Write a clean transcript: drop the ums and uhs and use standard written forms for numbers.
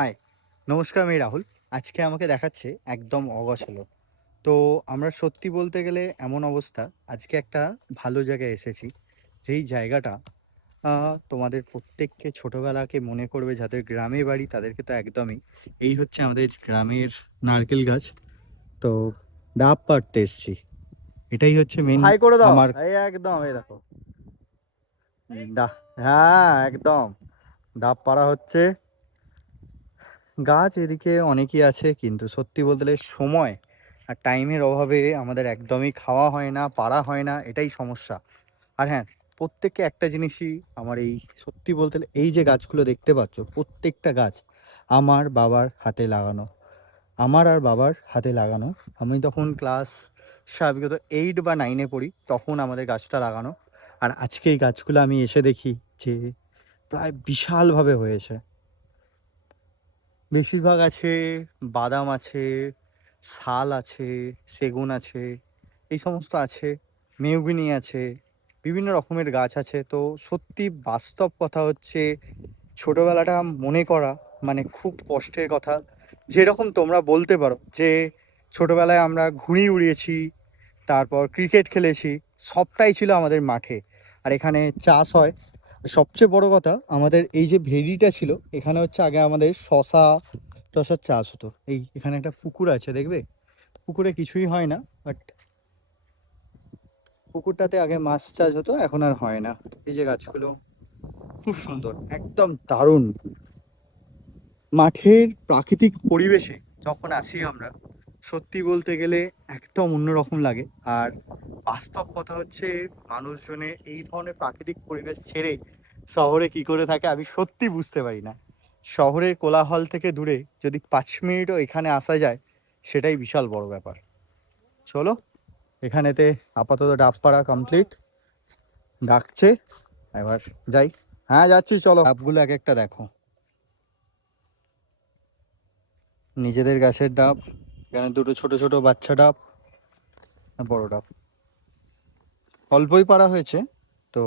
High, নমস্কার, আমি রাহুল। আজকে আমাকে দেখাচ্ছে একদম অগোছালো। তো আমরা সত্যি বলতে গেলে এমন অবস্থা, আজকে একটা ভালো জায়গায় এসেছি। যেই জায়গাটা তোমাদের প্রত্যেককে ছোটবেলাকে মনে করবে, যাদের গ্রামে বাড়ি তাদেরকে তো একদমই। এই হচ্ছে আমাদের গ্রামের নারকেল গাছ। তো ডাব পাড়তে এসছি। এটাই হচ্ছে মেন হাই করে দাও। আমার এই একদম, এই দেখো। হ্যাঁ, একদম ডাব পাড়া হচ্ছে। গাছ এদিকে অনেকই আছে, কিন্তু সত্যি বলতে গেলে সময় আর টাইমের অভাবে আমাদের একদমই খাওয়া হয় না, পারা হয় না, এটাই সমস্যা। আর হ্যাঁ, প্রত্যেককে একটা জিনিসই আমার এই সত্যি বলতে গেলে এই যে গাছগুলো দেখতে পাচ্ছ, প্রত্যেকটা গাছ আমার বাবার হাতে লাগানো। আমার আর বাবার হাতে লাগানো। আমি তখন ক্লাস বিগত 8 বা 9-এ পড়ি, তখন আমাদের গাছটা লাগানো। আর আজকে এই গাছগুলো আমি এসে দেখি যে প্রায় বিশালভাবে হয়েছে। বেশিরভাগ আছে বাদাম আছে, শাল আছে, সেগুন আছে, এই সমস্ত আছে, মেহগিনি আছে, বিভিন্ন রকমের গাছ আছে। তো সত্যি বাস্তব কথা হচ্ছে, ছোটোবেলাটা মনে করা মানে খুব কষ্টের কথা। যেরকম তোমরা বলতে পারো যে ছোটোবেলায় আমরা ঘুড়ি উড়িয়েছি, তারপর ক্রিকেট খেলেছি, সবটাই ছিল আমাদের মাঠে। আর এখানে চাষ হয়। সবচেয়ে বড় কথা, আমাদের এই যে ভেড়িটা ছিল, এখানে হচ্ছে আগে আমাদের শশা টশার চাষ হতো। এখানে একটা পুকুর আছে, দেখবে। পুকুরে কিছুই হয় না, বাট পুকুরটাতে আগে মাছ চাষ হতো, এখন আর হয় না। এই যে গাছগুলো খুব সুন্দর, একদম দারুণ। মাঠের প্রাকৃতিক পরিবেশে যখন আসি আমরা, সত্যি বলতে গেলে একদম অন্যরকম লাগে। আর বাস্তব কথা হচ্ছে, মানুষজনে এই ধরনের প্রাকৃতিক পরিবেশ ছেড়ে শহরে কি করে থাকে আমি সত্যি বুঝতে পারি না। শহরের কোলাহল থেকে দূরে যদি 5 মিনিটও এখানে আসা যায়, সেটাই বিশাল বড় ব্যাপার। চলো, এখানেতে আপাতত ডাব পাড়া কমপ্লিট। ডাকছে, এবার যাই। হ্যাঁ, যাচ্ছি, চলো। ডাবগুলো এক একটা দেখো, নিজেদের গাছের ডাব। এখানে দুটো ছোট ছোট বাচ্চা ডাব, আর বড় ডাব। অল্পই পাড়া হয়েছে, তো